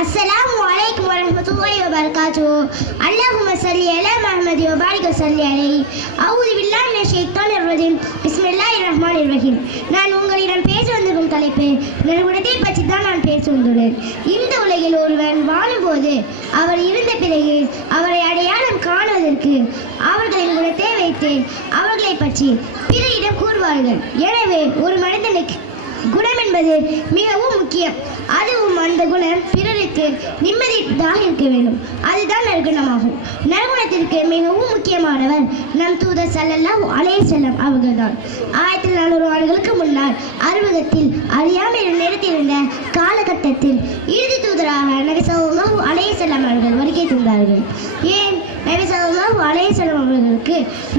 अस्सलामुअलैकुम वरहमतुल्लाहि वबरकातुहू। अल्लाहुम्मा सल्लि अला मुहम्मद व बारिक वसल्लि अलैहि। अऊज़ु बिल्लाहि मिनश ஷைத்தானிர் ரஜீம். பிஸ்மில்லாஹிர் ரஹ்மானிர் ரஹீம். நான் உங்களிடம் பேச வந்திருக்கும் தலைப்பு நற்குணத்தை பற்றி தான் நான் பேச வந்துள்ளேன். இந்த உலகில் ஒருவன் வாழும்போது அவர் இருந்த பிறகு அவரை அடையாளம் காணுவதற்கு அவர்களின் குணத்தை வைத்து அவர்களை பற்றி பிறரிடம் கூறுவார்கள். எனவே ஒரு மனிதனுக்கு குணம் என்பது மிகவும் முக்கியம். அதுவும் அந்த குணம் பிறருக்கு நிம்மதியாக இருக்க வேண்டும். அதுதான் நற்குணமாகும். நற்குணத்திற்கு மிகவும் முக்கியமானவர் நம் தூதர் ஸல்லல்லாஹு அலைஹி வஸல்லம் அவர்கள்தான். 1400 ஆண்டுகளுக்கு முன்னால் அறிமுகத்தில் அறியாமையில் நிறுத்தியிருந்த காலகட்டத்தில் இறுதி தூதராக நபி ஸல்லல்லாஹு அலைஹி வஸல்லம் அவர்கள் வருகை தந்தார்கள். ஏன் நபி ஸல்லல்லாஹு அலைஹி வஸல்லம் அவர்களுக்கு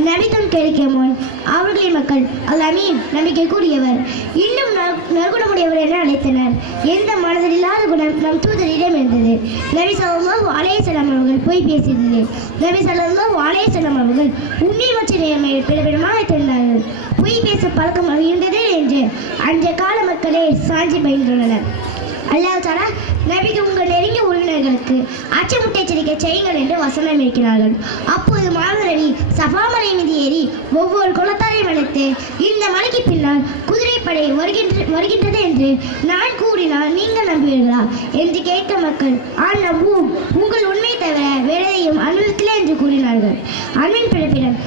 நபித்துவம் கிடைக்கும் முன் அவர்களின் மக்கள் அல் அமீன் நம்பிக்கைக்குரியவர், இன்னும் நற்குணமுடையவர் என அழைத்தனர். எந்த மனதில் இல்லாத குணம் நம் தூதரிடம் இருந்தது. நபி ஸல்லல்லாஹு அலைஹி வஸல்லம் அவர்கள் போய் பேசியது. நபி ஸல்லல்லாஹு அலைஹி வஸல்லம் அவர்கள் உண்மையற்ற நேர்மையை பிறப்பிடமாக தெரிந்தார்கள். பொய் பேச பழக்கம் இருந்தது என்று அன்றைய கால மக்களே சாட்சி பயின்றுள்ளனர். அல்லாஹ் தஆலா நபிக்கு உங்கள் நெருங்கிய உறவினர்களுக்கு அச்சமுட்ட எச்சரிக்கை செய்யுங்கள் என்று வசனம் இருக்கிறார்கள். அப்போது முஹம்மது நபி சஃபா மலை மீது ஏறி ஒவ்வொரு குலத்தாரையும் அழைத்து, இந்த மலைக்கு பின்னால் குதிரைப்படை வருகின்றது என்று நான் கூறினால் நீங்கள் நம்புவீர்களா என்று கேட்ட மக்கள், நம்புவோம், உங்கள் உண்மை தவிர வேறெதையும் அனுபவிக்கல என்று கூறினார்கள். அன்பின் பிறப்பிடம்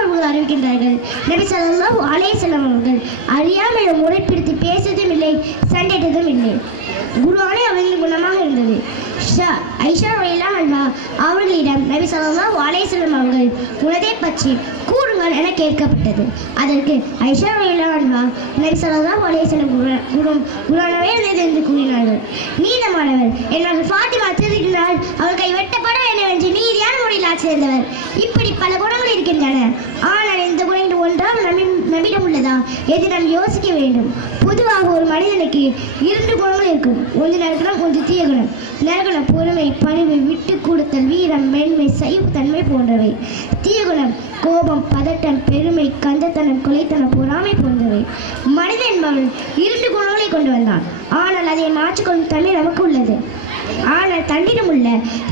அவர்கள் அறிவிக்கின்றார்கள். நபி ஸல்லல்லாஹு அலைஹி வஸல்லம் அவர்கள் அறியாமையை முறைப்படுத்தி பேசுவதும் இல்லை, சண்டையிட்டதும் இல்லை. குர்ஆனே அவர்களின் குணமாக இருந்தது. ஐஷா ரலியல்லாஹு அன்ஹா அவர்களிடம் நபி ஸல்லல்லாஹு அலைஹி வஸல்லம் அவர்கள் குணத்தை பற்றி கூறுங்கள் என கேட்கப்பட்டது. அதற்கு ஐஷா ரலியல்லாஹு அன்ஹா நபி ஸல்லல்லாஹு அலைஹி வஸல்லம் குணமாகவே இருந்தது என்று கூறினார்கள். நீதமானவர் என் ஃபாத்திமா திருக்கிறாள், அவள் கை வெட்டப்பட வேண்டும் என்று நீதியான முறையில் ஆட்சி செய்தவர். இப்படி பல குணங்கள் இருக்கின்றன. ஆனால் இந்த குணங்கள் ஒன்றால் நம்மிடம் உள்ளதா எது நாம் யோசிக்க வேண்டும். பொதுவாக ஒரு மனிதனுக்கு 2 குணங்கள் இருக்கும். ஒன்று நற்குணம், ஒன்று தீய குணம். நற்குணம் பொறுமை, பணிவு, விட்டு கொடுத்தல், வீரம், மென்மை, சகிப்புத்தன்மை போன்றவை. தீய குணம் கோபம், பதட்டம், பெருமை, கஞ்சத்தனம், கொலைத்தனம், பொறாமை போன்றவை. மனிதன் என்பவன் 2 குணங்களை கொண்டு வந்தான். ஆனால் அதை மாற்றிக்கொள்ளும் தன்மை நமக்கு உள்ளது. ஆனால் தன்னிடம் உள்ள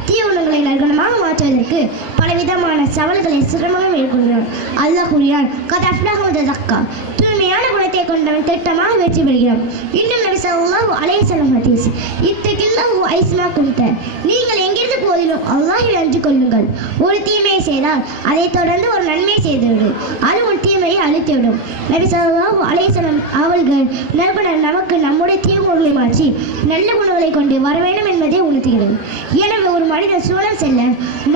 தீய குணங்களை நற்குணமாக மாற்றுவதற்கு பலவிதமான சவால்களை சிரமமாக மேற்கொள்கிறான். அல்லாஹ் கூறினான், தூய்மையான குணத்தை கொண்டவன் திட்டமாக வெற்றி பெறுகிறான். இன்னும் நபி ஸல்லல்லாஹு அலைஹி வஸல்லம் ஹதீஸ், இத்தகில்லாஹு ஐஸ்மா குன்த, நீங்கள் எங்கிருந்து போதிலும் அல்லாஹ்வை அஞ்சு கொள்ளுங்கள். ஒரு தீமையை செய்தால் அதை தொடர்ந்து ஒரு நன்மை செய்துவிடு, அது உன் தீமையை அழித்துவிடும். நபி ஸல்லல்லாஹு அலைஹி வஸல்லம் அவர்கள் நற்குணம் நமக்கு நம்முடைய தீய குணங்களை மாற்றி நல்ல குணங்களை கொண்டு வர வேண்டும் என்பதை உணர்த்துகிறது. எனவே ஒரு மனிதன் சூழல் செல்ல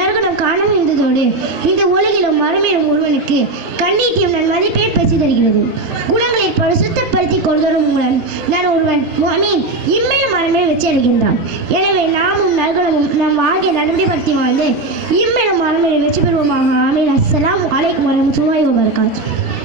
நற்குணம் காண இருந்ததோடு இந்த உலகிலும் மறுமையிலும் ஒருவனுக்கு கண்ணீட்டியும் நன் மதிப்பை பெற்று தருகிறது. குணங்களை பரிசுத்தப்படுத்திக் கொள்வதன் மூலம் நான் ஒருவன் முஃமின் இம்மையும் மறுமையும் வெற்றி அடைகின்றான். எனவே நாமும் நற்குணமும் நம் வாழ்க்கையை நடைமுறைப்படுத்தி வாழ்ந்து இம்மையும் மறுமையை வெற்றி பெறுவோமாக. ஆமீன். அஸ்ஸலாமு அலைக்கும் வரஹ்மத்துல்லாஹி வபரகாத்துஹு.